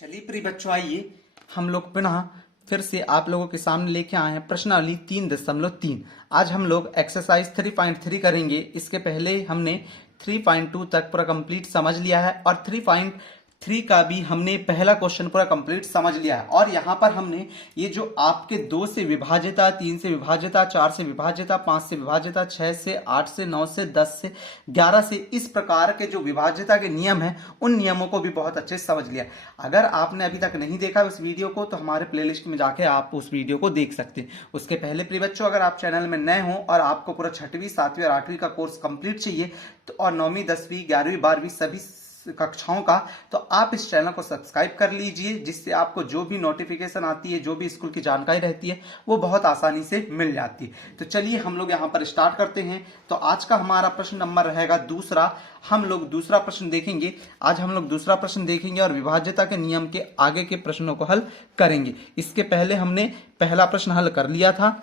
चलिए प्रिय बच्चों, आइए हम लोग पुनः फिर से आप लोगों के सामने लेके आए हैं प्रश्नावली 3.3। आज हम लोग एक्सरसाइज 3.3 करेंगे। इसके पहले हमने 3.2 तक पूरा कंप्लीट समझ लिया है और 3.3 का भी हमने पहला क्वेश्चन पूरा कंप्लीट समझ लिया है। और यहाँ पर हमने ये जो आपके 2 से विभाजिता, 3 से विभाजिता, 4 से विभाजिता, 5 से विभाजिता, 6 से, 8 से, 9 से, 10 से, 11 से, इस प्रकार के जो विभाजिता के नियम हैं उन नियमों को भी बहुत अच्छे से समझ लिया। अगर आपने अभी तक नहीं देखा उस वीडियो को तो हमारे प्लेलिस्ट में जाके आप उस वीडियो को देख सकते हैं। उसके पहले प्रिय बच्चों, अगर आप चैनल में नए हो और आपको पूरा 6वीं, 7वीं और 8वीं का कोर्स कंप्लीट चाहिए तो और 9वीं, 10वीं, 11वीं, 12वीं सभी कक्षाओं का, तो आप इस चैनल को सब्सक्राइब कर लीजिए, जिससे आपको जो भी नोटिफिकेशन आती है, जो भी स्कूल की जानकारी रहती है वो बहुत आसानी से मिल जाती है। तो चलिए हम लोग यहाँ पर स्टार्ट करते हैं। तो आज का हमारा प्रश्न नंबर रहेगा दूसरा। हम लोग दूसरा प्रश्न देखेंगे। आज हम लोग दूसरा प्रश्न देखेंगे और विभाज्यता के नियम के आगे के प्रश्नों को हल करेंगे। इसके पहले हमने पहला प्रश्न हल कर लिया था,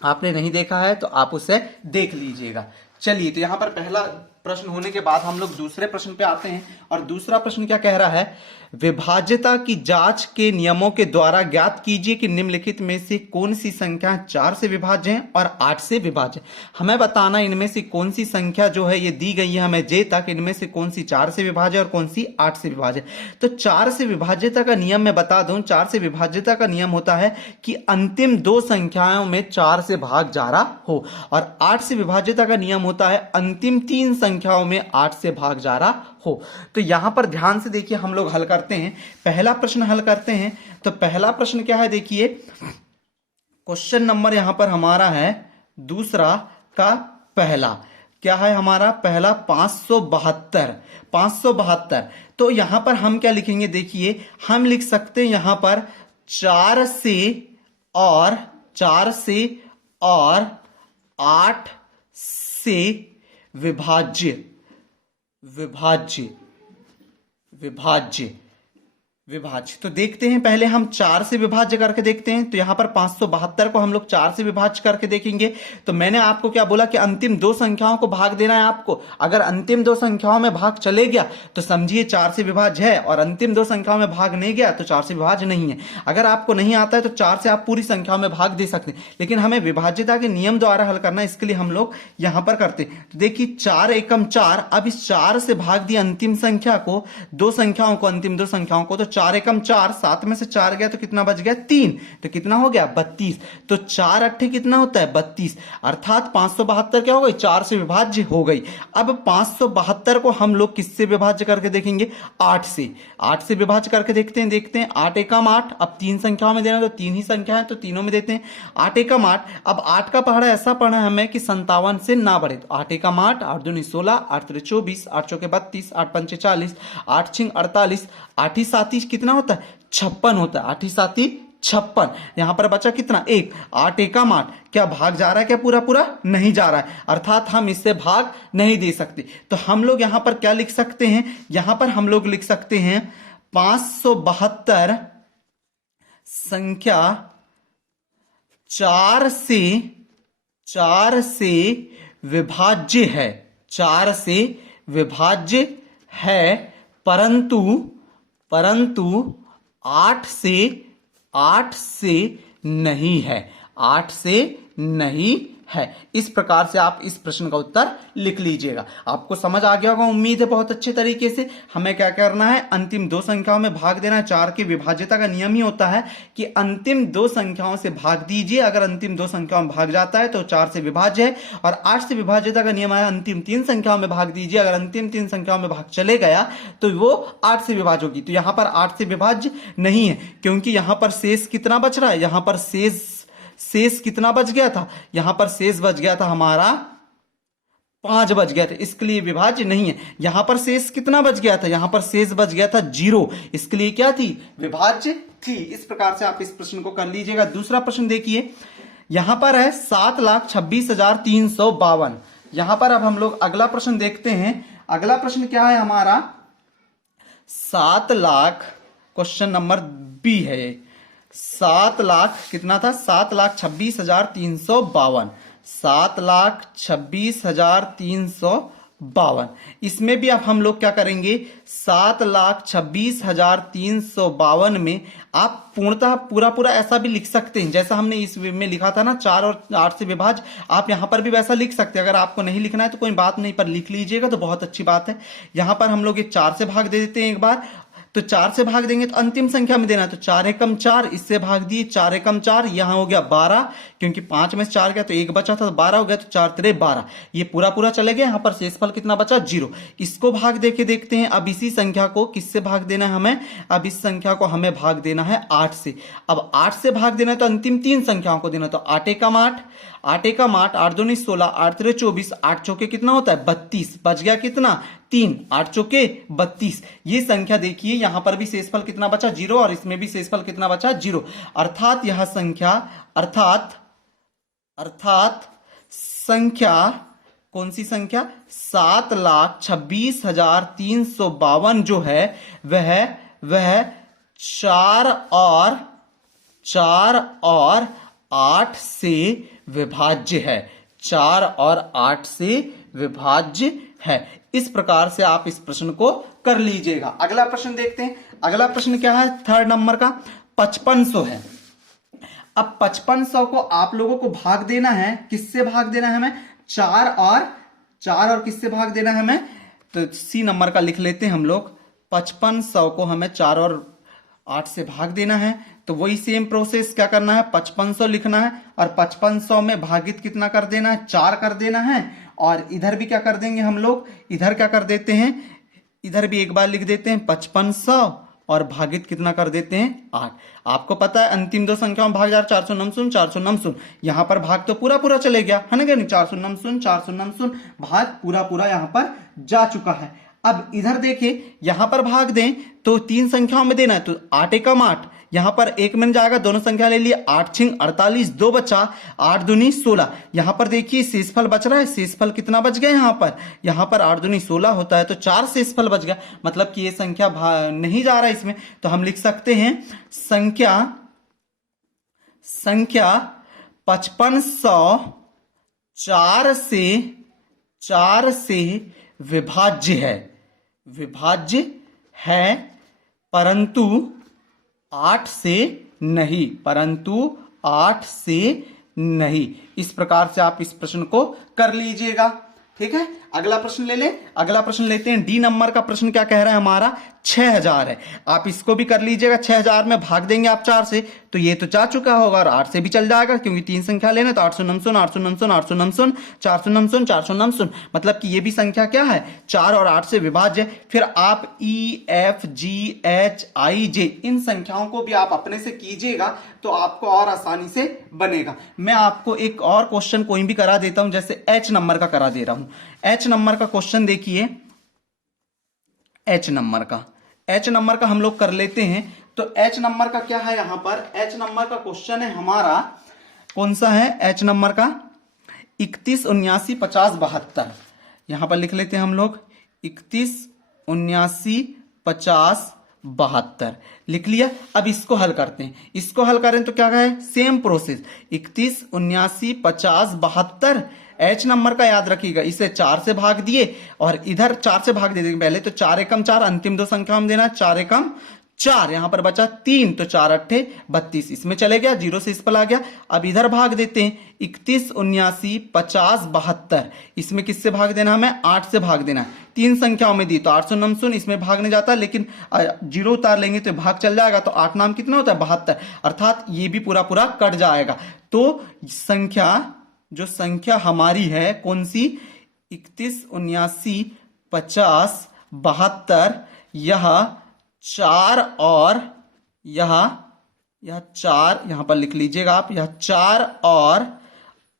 आपने नहीं देखा है तो आप उसे देख लीजिएगा। चलिए, तो यहां पर पहला प्रश्न होने के बाद हम लोग दूसरे प्रश्न पे आते हैं। और दूसरा प्रश्न क्या कह रहा है? विभाज्यता की जांच के नियमों के द्वारा ज्ञात कीजिए कि निम्नलिखित में से कौन सी संख्या 4 से विभाज्य है और 8 से विभाज्य। हमें बताना इनमें से कौन सी संख्या जो है ये दी गई है हमें जे तक, इनमें से कौन सी 4 से विभाज्य और कौन सी 8 से विभाज्य। तो 4 से विभाज्यता का नियम मैं बता दूं, 4 से विभाज्यता का नियम होता है कि अंतिम 2 संख्याओं में 4 से भाग जा रहा हो, और 8 से विभाज्यता का नियम होता है अंतिम 3 संख्याओं में 8 से भाग जा रहा हो। तो यहां पर ध्यान से देखिए, हम लोग हल करते हैं। पहला प्रश्न हल करते हैं। तो पहला प्रश्न क्या है? देखिए, क्वेश्चन नंबर यहां पर हमारा है दूसरा का पहला। क्या है हमारा पहला? 572। तो यहां पर हम क्या लिखेंगे? देखिए, हम लिख सकते हैं यहां पर 4 से और 8 से विभाज्य। तो देखते हैं, पहले हम 4 से विभाज्य करके देखते हैं। तो यहां पर 572 को हम लोग 4 से विभाज्य करके देखेंगे। तो मैंने आपको क्या बोला कि अंतिम 2 संख्याओं को भाग देना है आपको। अगर अंतिम 2 संख्याओं में भाग चले गया तो समझिए 4 से विभाज्य है, और अंतिम 2 संख्याओं में भाग नहीं गया तो 4 से विभाज्य नहीं है। अगर आपको नहीं आता है तो 4 से आप पूरी संख्याओं में भाग दे सकते हैं, लेकिन हमें विभाज्यता के नियम द्वारा हल करना है, इसके लिए हम लोग यहां पर करते हैं। तो देखिए, 4 एकम 4। अब इस 4 से भाग दिया अंतिम संख्या को, 2 संख्याओं को, अंतिम 2 संख्याओं को। तो 4 एकम 4, 7 में से 4 गया तो कितना बच गया? 3। तो कितना हो गया? 32। तो 4 अट्ठे कितना होता है? 32। अर्थात 572 क्या हो गई? 4 से विभाज्य हो गई। अब 572 को हम लोग किससे विभाज्य करके देखेंगे? 8 से। 8 से विभाज्य करके देखते हैं। 8 एकम 8। अब 3 संख्याओं में देना तो 3 ही संख्या है, तो तीनों में देते हैं। 8 एकम 8। अब 8 का पहाड़ा ऐसा पढ़ना है हमें कि 57 से ना बढ़े। तो 8 एकम 8, 8 दूनी 16, 8 त्रिक 24, 8 चौके 32, 8 पंचे 40, 8 छिंग 48, 8 ही 7 कितना होता है? 56 होता है। 8 ही 7 56। यहां पर बचा कितना? 1। 8 एकम 8। क्या भाग जा रहा है? क्या पूरा पूरा नहीं जा रहा है, अर्थात हम इससे भाग नहीं दे सकते। तो हम लोग यहां पर क्या लिख सकते हैं? यहां पर हम लोग लिख सकते हैं 572 संख्या 4 से विभाज्य है। 4 से विभाज्य है, परंतु 8 से नहीं है। 8 से नहीं है। इस प्रकार से आप इस प्रश्न का उत्तर लिख लीजिएगा। आपको समझ आ गया होगा, उम्मीद है, बहुत अच्छे तरीके से। हमें क्या करना है? अंतिम 2 संख्याओं में भाग देना। 4 की विभाज्यता का नियम ही होता है कि अंतिम 2 संख्याओं से भाग दीजिए। अगर अंतिम 2 संख्याओं में भाग जाता है तो 4 से विभाज्य है। और 8 से विभाज्यता का नियम है अंतिम 3 संख्याओं में भाग दीजिए। अगर अंतिम 3 संख्याओं में भाग चले गया तो वो 8 से विभाज्य होगी। तो यहां पर 8 से विभाज्य नहीं है, क्योंकि यहां पर शेष कितना बच रहा है? यहां पर शेष कितना बच गया था? यहां पर शेष बच गया था हमारा 5 बच गया था, इसके लिए विभाज्य नहीं है। यहां पर शेष कितना बच गया था? यहां पर शेष बच गया था 0, इसके लिए क्या थी? विभाज्य थी। इस प्रकार से आप इस प्रश्न को कर लीजिएगा। दूसरा प्रश्न देखिए, यहां पर है 7,26,352। यहां पर अब हम लोग अगला प्रश्न देखते हैं। अगला प्रश्न क्या है हमारा? 7 लाख, क्वेश्चन नंबर बी है। 7 लाख कितना था? 7,26,352। 7,26,352 52। इसमें भी अब हम लोग क्या करेंगे, 7,26,352 में आप पूर्णतः पूरा ऐसा भी लिख सकते हैं जैसा हमने इस में लिखा था ना, 4 और 8 से विभाज्य। आप यहां पर भी वैसा लिख सकते हैं। अगर आपको नहीं लिखना है तो कोई बात नहीं, पर लिख लीजिएगा तो बहुत अच्छी बात है। यहां पर हम लोग ये 4 से भाग दे देते हैं एक बार, तो 4 से भाग देंगे तो अंतिम संख्या में देना है, तो 4 एकम 4, इससे भाग दिए 4 एकम 4, यहां हो गया 12, क्योंकि 5 में से 4 गया तो 1 बचा था, तो 12 हो गया, तो 4 तिरे 12, ये पूरा चले गया। यहां पर शेषफल कितना बचा, 0। इसको भाग देके देखते हैं। अब इसी संख्या को किससे भाग देना है हमें, अब इस संख्या को हमें भाग देना है 8 से। अब 8 से भाग देना है तो अंतिम 3 संख्याओं को देना, तो 8 एकम 8, 8 एकम 8, 8 दूनी 16, 8 तिरे 24, 8 चौके कितना होता है 32, बच गया कितना 3, 8 चौके 32। ये संख्या देखिए, यहां पर भी शेषफल कितना बचा 0 और इसमें भी शेषफल कितना बचा 0। अर्थात यह संख्या अर्थात संख्या कौन सी संख्या, 7,26,352 जो है वह 4 और 8 से विभाज्य है, 4 और 8 से विभाज्य है। इस प्रकार से आप इस प्रश्न को कर लीजिएगा। अगला प्रश्न देखते हैं। अगला प्रश्न क्या है, 3rd नंबर का 5500 है। अब 5500 को आप लोगों को भाग देना है, किससे भाग देना है हमें, 4 और किससे भाग देना है हमें, तो सी नंबर का लिख लेते हैं हम लोग। 5500 को हमें 4 और 8 से भाग देना है, तो वही सेम प्रोसेस क्या करना है, 5500 लिखना है और 5500 में भागित कितना कर देना है, 4 कर देना है। और इधर भी क्या कर देंगे हम लोग, इधर क्या कर देते हैं, इधर भी एक बार लिख देते हैं 5500 और भागित कितना कर देते हैं 8। आपको पता है अंतिम दो संख्याओं में भाग जा रहा, 499 499, यहां पर भाग तो पूरा चले गया है ना, 499 499 भाग पूरा यहां पर जा चुका है। अब इधर देखिए, यहां पर भाग दें तो 3 संख्याओं में देना है, तो 8 एकम 8, यहां पर 1 मिल जाएगा, दोनों संख्या ले लिए, 8 छिंग 48, 2 बचा, 8 दूनी 16। यहां पर देखिए शेषफल बच रहा है, शेषफल कितना बच गया यहां पर 8 दूनी 16 होता है, तो 4 शेषफल बच गया, मतलब कि ये संख्या नहीं जा रहा है इसमें। तो हम लिख सकते हैं संख्या 5500 4 से विभाज्य है, परंतु 8 से नहीं। इस प्रकार से आप इस प्रश्न को कर लीजिएगा। ठीक है, अगला प्रश्न ले लें। अगला प्रश्न लेते हैं, डी नंबर का प्रश्न क्या कह रहा है हमारा, 6000 है। आप इसको भी कर लीजिएगा, 6000 में भाग देंगे आप 4 से, तो ये तो जा चुका होगा और 8 से भी चल जाएगा, क्योंकि 3 संख्या लेना, तो 899 899 899 499 499, मतलब कि ये भी संख्या क्या है 4 और 8 से विभाज्य है। फिर आप E F G H I J इन संख्याओं को भी आप अपने से कीजिएगा तो आपको और आसानी से बनेगा। मैं आपको एक और क्वेश्चन कोई भी करा देता हूं, जैसे H नंबर का करा दे रहा हूं। H नंबर का क्वेश्चन देखिए, H नंबर का हम लोग कर लेते हैं। तो H नंबर का क्या है, यहां पर H नंबर का क्वेश्चन है हमारा, कौन सा है H नंबर का, 31 79 50 72। यहां पर लिख लेते हैं हम लोग 31 79 50 72 लिख लिया। अब इसको हल करते हैं, इसको हल करें तो क्या है, सेम प्रोसेस, 31 79 50 72। H नंबर का याद रखिएगा, इसे 4 से भाग दिए और इधर 4 से भाग दे देंगे पहले, तो 4 एकम 4, अंतिम दो संख्या हम देना 4 एकम 4, यहां पर बचा 3, तो 4 अट्ठे 32, इसमें चले गया, 0 से इस पर आ गया। अब इधर भाग देते हैं 31 79 50 72, इसमें किससे भाग देना, हमें 8 से भाग देना है। 3 संख्याओं में दी तो 899, इसमें भागने जाता है, लेकिन 0 उतार लेंगे तो भाग चल जाएगा, तो 8 नाम कितना होता है 72, अर्थात ये भी पूरा कट जाएगा। तो जो संख्या हमारी है कौन सी, 31 79 50 72, यह 4 और यह 4, यहां पर लिख लीजिएगा आप, यह 4 और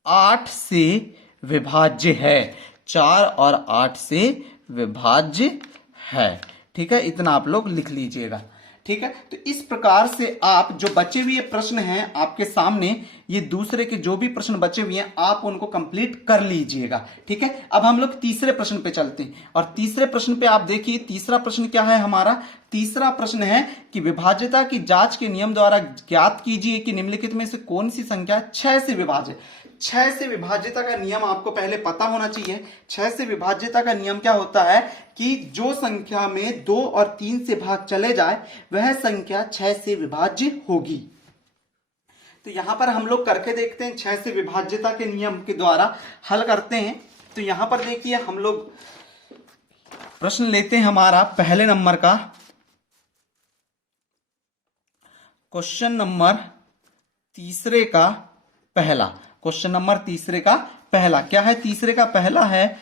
8 से विभाज्य है, 4 और 8 से विभाज्य है। ठीक है, इतना आप लोग लिख लीजिएगा। ठीक है, तो इस प्रकार से आप जो बचे हुए प्रश्न हैं आपके सामने, ये दूसरे के जो भी प्रश्न बचे हुए हैं आप उनको कंप्लीट कर लीजिएगा। ठीक है, अब हम लोग तीसरे प्रश्न पे चलते हैं और तीसरे प्रश्न पे आप देखिए, तीसरा प्रश्न क्या है हमारा। तीसरा प्रश्न है कि विभाज्यता की जांच के नियम द्वारा ज्ञात कीजिए कि निम्नलिखित में से कौन सी संख्या 6 से विभाज्य। 6 से विभाज्यता का नियम आपको पहले पता होना चाहिए। 6 से विभाज्यता का नियम क्या होता है कि जो संख्या में 2 और 3 से भाग चले जाए वह संख्या 6 से विभाज्य होगी। तो यहां पर हम लोग करके देखते हैं, 6 से विभाज्यता के नियम के द्वारा हल करते हैं। तो यहां पर देखिए हम लोग प्रश्न लेते हैं हमारा पहले नंबर का, क्वेश्चन नंबर तीसरे का पहला। क्वेश्चन नंबर तीसरे का पहला क्या है? तीसरे का पहला है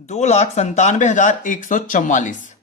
2,97,144।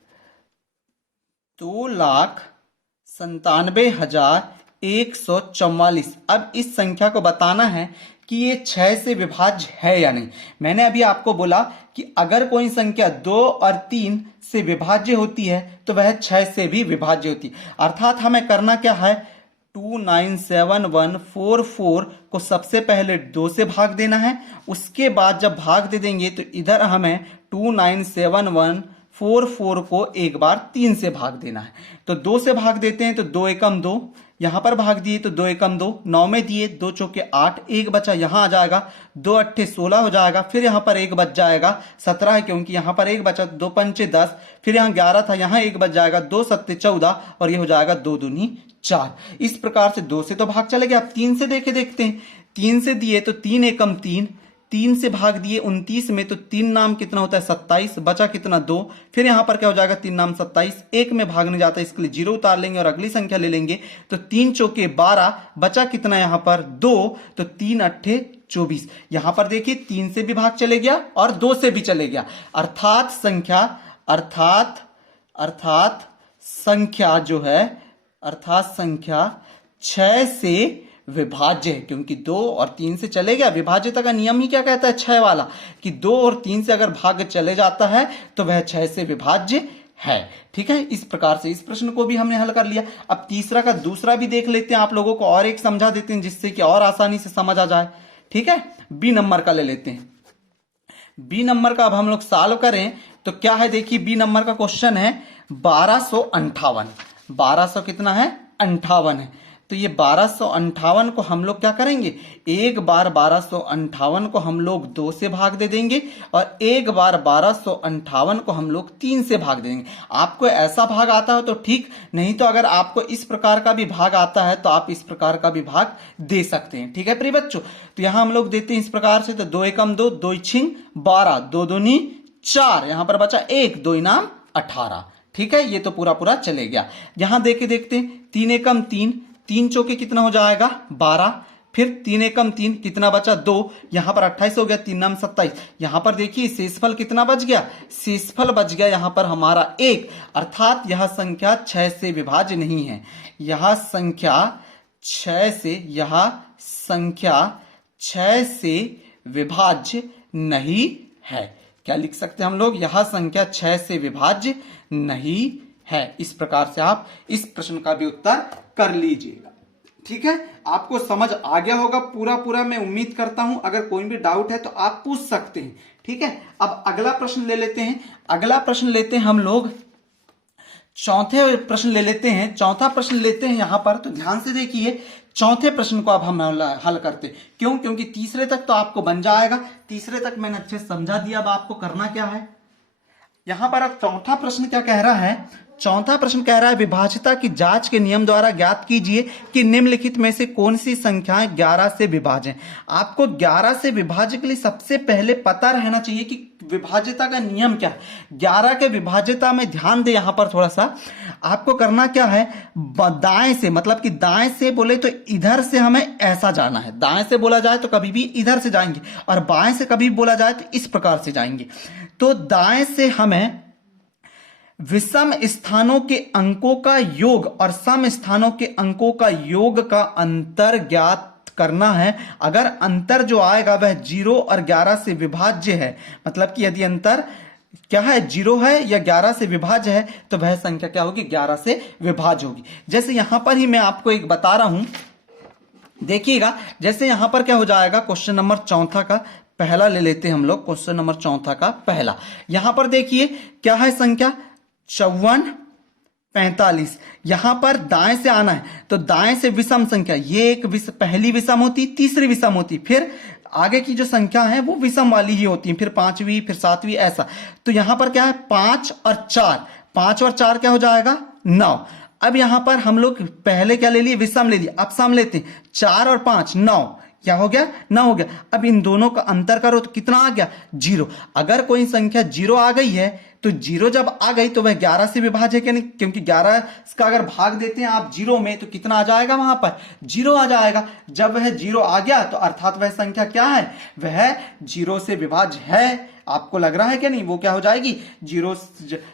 2,97,144। अब इस संख्या को बताना है कि ये 6 से विभाज्य है या नहीं। मैंने अभी आपको बोला कि अगर कोई संख्या 2 और 3 से विभाज्य होती है तो वह 6 से भी विभाज्य होती है। अर्थात हमें करना क्या है, 2,97,144 को सबसे पहले 2 से भाग देना है। उसके बाद जब भाग दे देंगे तो इधर हमें 2,97,144 को एक बार 3 से भाग देना है। तो 2 से भाग देते हैं तो 2 एकम 2, यहां पर भाग दिए तो 2 एकम 2, 9 में दिए 2 चौके 8, एक बचा यहां आ जाएगा, 2 अट्ठे 16 हो जाएगा। फिर यहां पर एक बच जाएगा 17 है क्योंकि यहां पर एक बचा, 2 पंचे 10, फिर यहां 11 था, यहां एक बच जाएगा, 2 सत्ते 14 और ये हो जाएगा 2 दूनी 4। इस प्रकार से 2 से तो भाग चले गए। अब 3 से देखते हैं। 3 से दिए तो 3 एकम 3, 3 से भाग दिए 29 में तो 3 नाम कितना होता है 27, बचा कितना 2। फिर यहां पर क्या हो जाएगा 3 नाम 27, एक में भागने जाता है इसके लिए 0 उतार लेंगे और अगली संख्या ले लेंगे तो 3 चौके 12, बचा कितना यहां पर 2, तो 3 अट्ठे 24। यहां पर देखिए 3 से भी भाग चले गया और 2 से भी चले गया। अर्थात संख्या 6 से विभाज्य है क्योंकि 2 और 3 से चले गया। विभाज्यता का नियम ही क्या कहता है 6 वाला, कि 2 और 3 से अगर भाग चले जाता है तो वह 6 से विभाज्य है। ठीक है, इस प्रकार से इस प्रश्न को भी हमने हल कर लिया। अब तीसरा का दूसरा भी देख लेते हैं, आप लोगों को और एक समझा देते हैं जिससे कि और आसानी से समझ आ जाए। ठीक है, बी नंबर का ले लेते हैं। बी नंबर का अब हम लोग सॉल्व करें तो क्या है, देखिए बी नंबर का क्वेश्चन है 1258। 1200 कितना है 58 है। तो ये 1258 को हम लोग क्या करेंगे, एक बार 1258 को हम लोग 2 से भाग दे देंगे और एक बार 1258 को हम लोग 3 से भाग दे देंगे। आपको ऐसा भाग आता हो तो ठीक, नहीं तो अगर आपको इस प्रकार का भी भाग आता है तो आप इस प्रकार का भी भाग दे सकते हैं। ठीक है प्रिय बच्चों, तो यहां हम लोग देते हैं इस प्रकार से, तो 2 एकम 2, 2 छिंग 12, 2 दूनी 4, यहां पर बचा 1, 2 इनाम 18। ठीक है, ये तो पूरा चले गया। यहां देखते हैं 3 एकम 3, 3 चौके कितना हो जाएगा 12, फिर 3 एकम 3 कितना बचा 2, यहां पर 28 हो गया, 3 नाम 27। यहां पर देखिए शेषफल कितना बच गया, शेषफल बच गया यहां पर हमारा 1। अर्थात यह संख्या 6 से विभाज्य नहीं है। यह संख्या 6 से विभाज्य नहीं है। क्या लिख सकते हैं हम लोग, यह संख्या 6 से विभाज्य नहीं है। इस प्रकार से आप इस प्रश्न का भी उत्तर कर लीजिएगा। ठीक है, आपको समझ आ गया होगा पूरा मैं उम्मीद करता हूं। अगर कोई भी डाउट है तो आप पूछ सकते हैं। ठीक है, अब अगला प्रश्न ले लेते हैं। अगला प्रश्न लेते हैं हम लोग, चौथे प्रश्न ले लेते हैं। चौथा प्रश्न लेते हैं यहां पर, तो ध्यान से देखिए चौथे प्रश्न को अब हम हल करते हैं। क्यों? क्योंकि तीसरे तक तो आपको बन जाएगा, तीसरे तक मैंने अच्छे से समझा दिया। अब आपको करना क्या है, यहां पर अब चौथा प्रश्न क्या कह रहा है, चौथा प्रश्न कह रहा है विभाज्यता की जांच के नियम द्वारा ज्ञात कीजिए कि निम्नलिखित में से कौन सी संख्याएं 11 से विभाज्य हैं। आपको 11 से विभाज्य के लिए सबसे पहले पता रहना चाहिए कि विभाज्यता का नियम क्या है। 11 के विभाज्यता में ध्यान दे, यहां पर थोड़ा सा आपको करना क्या है, दाएं से, मतलब कि दाएं से बोले तो इधर से हमें ऐसा जाना है। दाएं से बोला जाए तो कभी भी इधर से जाएंगे और बाएं से कभी बोला जाए तो इस प्रकार से जाएंगे। तो दाएं से हमें विषम स्थानों के अंकों का योग और सम स्थानों के अंकों का योग का अंतर ज्ञात करना है। अगर अंतर जो आएगा वह 0 और 11 से विभाज्य है, मतलब कि यदि अंतर क्या है, 0 है या 11 से विभाज्य है, तो वह संख्या क्या होगी, 11 से विभाज्य होगी। जैसे यहां पर ही मैं आपको एक बता रहा हूं, देखिएगा, जैसे यहां पर क्या हो जाएगा, क्वेश्चन नंबर 4 का पहला ले लेते हैं हम लोग, क्वेश्चन नंबर 4 का पहला। यहां पर देखिए क्या है संख्या, 54 45। यहां पर दाएं से आना है तो दाएं से विषम संख्या, ये एक पहली विषम होती, तीसरी विषम होती, फिर आगे की जो संख्या है वो विषम वाली ही होती है, फिर 5वीं, फिर 7वीं, ऐसा। तो यहां पर क्या है, 5 और 4, 5 और 4 क्या हो जाएगा, 9। अब यहां पर हम लोग पहले क्या ले लिए, विषम ले लिए, अब सम लेते हैं, 4 और 5 9, क्या हो गया, 9 हो गया। अब इन दोनों का अंतर करो तो कितना आ गया, 0। अगर कोई संख्या 0 आ गई है तो 0 जब आ गई तो वह 11 से विभाज्य है, क्योंकि 11 का अगर भाग देते हैं आप 0 में तो कितना आ जाएगा, वहां पर 0 आ जाएगा। जब वह 0 आ गया तो अर्थात वह संख्या क्या है, वह 0 से विभाज्य है। आपको लग रहा है क्या, नहीं, वो क्या हो जाएगी, 0,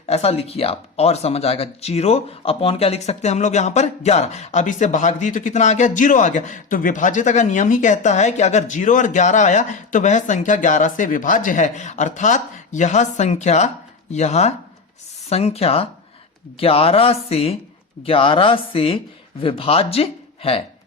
ऐसा लिखिए आप और समझ आएगा। 0 अपॉन क्या लिख सकते हैं हम लोग यहाँ पर, 11। अब इसे भाग दी तो कितना आ गया, 0 आ गया। तो विभाज्यता का नियम ही कहता है कि अगर 0 और 11 आया तो वह संख्या 11 से विभाज्य है, अर्थात यह संख्या 11 से विभाज्य है,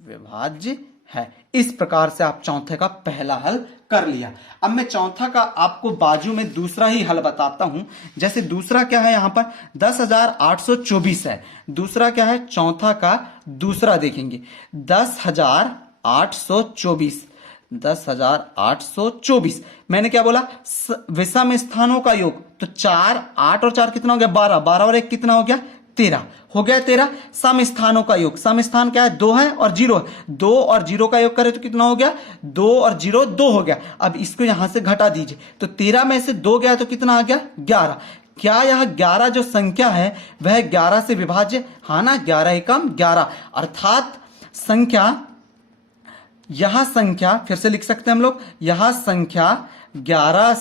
विभाज्य है। इस प्रकार से आप चौथे का पहला हल कर लिया। अब मैं चौथा का आपको बाजू में दूसरा ही हल बताता हूं। जैसे दूसरा क्या है, यहां पर 10,824 है। दूसरा क्या है, चौथा का दूसरा देखेंगे, 10,824, 10,824। मैंने क्या बोला, विषम स्थानों का योग, तो 4, 8 और 4 कितना हो गया, 12, 12 और 1 कितना हो गया, 13 हो गया, 13। सम स्थानों का योग, सम स्थान क्या है, 2 है और 0 है, 2 और 0 का योग करें तो कितना हो गया, 2 और 0 2 हो गया। अब इसको यहां से घटा दीजिए तो 13 में से 2 गया तो कितना आ गया, 11। क्या यह 11 जो संख्या है वह 11 से विभाज्य, हाँ ना, 11 एकम 11, अर्थात यह संख्या फिर से लिख सकते हैं हम लोग, यह संख्या 11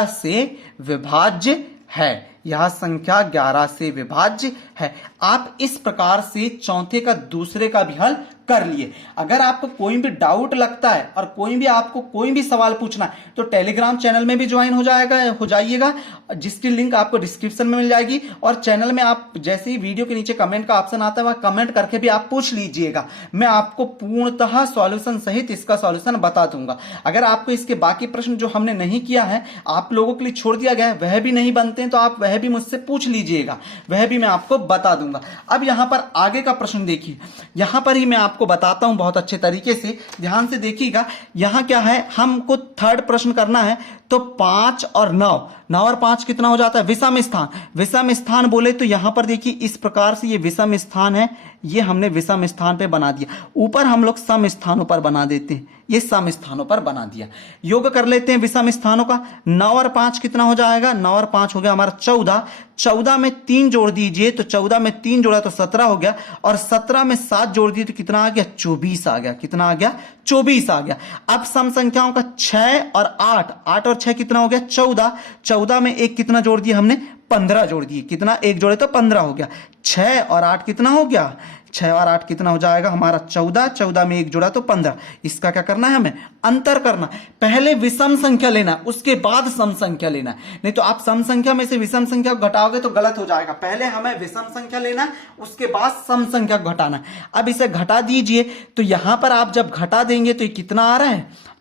से विभाज्य है, यह संख्या 11 से विभाज्य है। आप इस प्रकार से चौथे का दूसरे का भी हल कर लिए। अगर आपको कोई भी डाउट लगता है और आपको कोई भी सवाल पूछना है तो टेलीग्राम चैनल में भी ज्वाइन हो जाइएगा, जिसकी लिंक आपको डिस्क्रिप्शन में मिल जाएगी। और चैनल में आप जैसे ही वीडियो के नीचे कमेंट का ऑप्शन आता है वह कमेंट करके भी आप पूछ लीजिएगा, मैं आपको पूर्णतः सॉल्यूशन सहित इसका सॉल्यूशन बता दूंगा। अगर आपको इसके बाकी प्रश्न जो हमने नहीं किया है, आप लोगों के लिए छोड़ दिया गया है, वह भी नहीं बनते हैं तो आप वह भी मुझसे पूछ लीजिएगा, वह भी मैं आपको बता दूंगा। अब यहां पर आगे का प्रश्न देखिए, यहां पर ही मैं आपको बताता हूं बहुत अच्छे तरीके से, ध्यान से देखिएगा। यहां क्या है, हमको थर्ड प्रश्न करना है, तो 5 और 9, 9 और 5 कितना हो जाता है, विषम स्थान। विषम स्थान बोले तो यहां पर देखिए इस प्रकार से ये विषम स्थान है, ये हमने विषम स्थान पे बना दिया। ऊपर हम लोग सम स्थानों पर बना देते हैं, ये सम स्थानों पर बना दिया। योग कर लेते हैं विषम स्थानों का। 9 और 5 कितना हो जाएगा, 9 और 5 हो गया हमारा 14। 14 में 3 जोड़ दीजिए तो 14 में 3 जोड़ा तो 17 हो गया, और 17 में 7 जोड़ दिए तो कितना आ गया, 24 आ गया। कितना आ गया, 24 आ गया। अब सम संख्याओं का 6 और 8, 8 और 6 कितना हो गया, 14। 14 में 1 कितना जोड़ दिया हमने, 15 जोड़ दिए। कितना, 1 जोड़े तो 15 हो गया। 6 और 8 कितना हो गया, 6 और 8 कितना हो जाएगा हमारा 14। 14 में 1 जोड़ा तो 15। इसका क्या करना है, हमें अंतर करना। पहले विषम संख्या लेना, उसके बाद सम संख्या लेना, नहीं तो आप सम संख्या में से विषम संख्या को घटाओगे तो गलत हो जाएगा। पहले हमें विषम संख्या लेना, उसके बाद सम संख्या को घटाना। अब इसे घटा दीजिए तो यहां पर आप जब घटा देंगे तो ये कितना आ रहा है,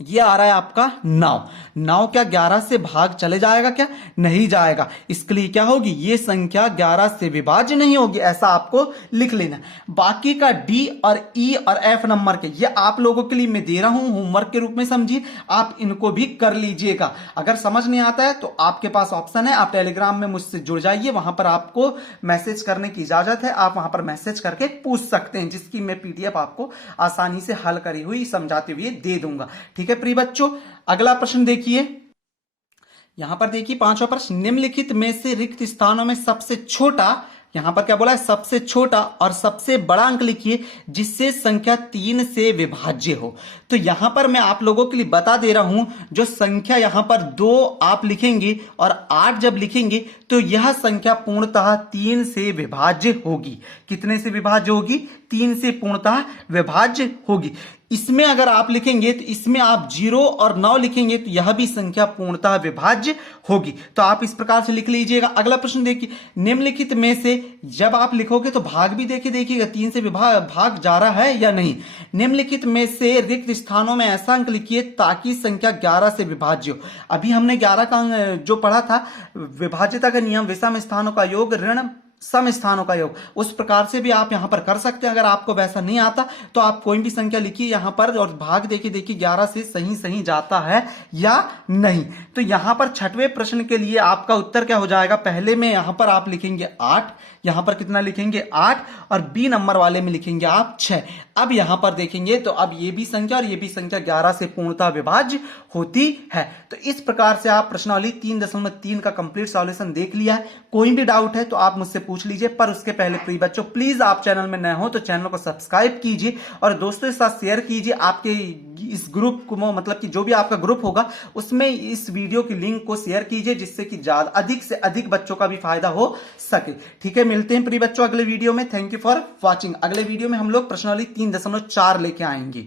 ये आ रहा है आपका 9। 9 क्या 11 से भाग चले जाएगा, क्या नहीं जाएगा। इसके लिए क्या होगी, ये संख्या 11 से विभाज्य नहीं होगी, ऐसा आपको लिख लेना। बाकी का डी और ई और एफ नंबर के ये आप लोगों के लिए मैं दे रहा हूं होमवर्क के रूप में, समझिए। आप इनको भी कर लीजिएगा। अगर समझ नहीं आता है तो आपके पास ऑप्शन है, आप टेलीग्राम में मुझसे जुड़ जाइए, वहां पर आपको मैसेज करने की इजाजत है। आप वहां पर मैसेज करके पूछ सकते हैं, जिसकी मैं पीडीएफ आपको आसानी से हल करी हुई समझाते हुए दे दूंगा। ठीक है प्रिय बच्चों, अगला प्रश्न देखिए। यहां पर देखिए 5वां प्रश्न, निम्नलिखित में से रिक्त स्थानों में सबसे छोटा, यहां पर क्या बोला है, सबसे छोटा और सबसे बड़ा अंक लिखिए जिससे संख्या 3 से विभाज्य हो। तो यहां पर मैं आप लोगों के लिए बता दे रहा हूं, जो संख्या यहां पर 2 आप लिखेंगे और 8 जब लिखेंगे तो यह संख्या पूर्णतः 3 से विभाज्य होगी। कितने से विभाज्य होगी, 3 से पूर्णतः विभाज्य होगी। इसमें अगर आप लिखेंगे तो इसमें आप 0 और 9 लिखेंगे तो यह भी संख्या पूर्णतः विभाज्य होगी। तो आप इस प्रकार से लिख लीजिएगा। अगला प्रश्न देखिए, निम्नलिखित में से जब आप लिखोगे तो भाग भी देखिएगा 3 से भाग जा रहा है या नहीं। निम्नलिखित में से रिक्त स्थानों में ऐसा अंक लिखिए ताकि संख्या 11 से विभाज्य हो। अभी हमने 11 का जो पढ़ा था विभाज्यता का नियम, विषम स्थानों का योग ऋण सम स्थानों का योग, उस प्रकार से भी आप यहां पर कर सकते हैं। अगर आपको वैसा नहीं आता तो आप कोई भी संख्या लिखिए यहां पर और भाग देखिए 11 से सही जाता है या नहीं। तो यहां पर छठवें प्रश्न के लिए आपका उत्तर क्या हो जाएगा, पहले में यहां पर आप लिखेंगे 8, यहां पर कितना लिखेंगे 8 और बी नंबर वाले में लिखेंगे आप 6। अब यहां पर देखेंगे तो अब ये भी संख्या और ये भी संख्या 11 से पूर्णतः विभाज्य होती है। तो इस प्रकार से आप प्रश्नावली 3.3 का कंप्लीट सॉल्यूशन देख लिया है। कोई भी डाउट है तो आप मुझसे पूछ लीजिए, पर उसके पहले प्रिय बच्चों प्लीज आप चैनल में नए हो तो चैनल को सब्सक्राइब कीजिए और दोस्तों के साथ शेयर कीजिए। आपके इस ग्रुप को मतलब कि जो भी आपका ग्रुप होगा उसमें इस वीडियो की लिंक को शेयर कीजिए जिससे कि ज्यादा अधिक से अधिक बच्चों का भी फायदा हो सके। ठीक है, मिलते हैं प्रिय बच्चों अगले वीडियो में। Thank you for watching. अगले वीडियो में हम लोग प्रश्नावली 3.4 लेके आएंगे।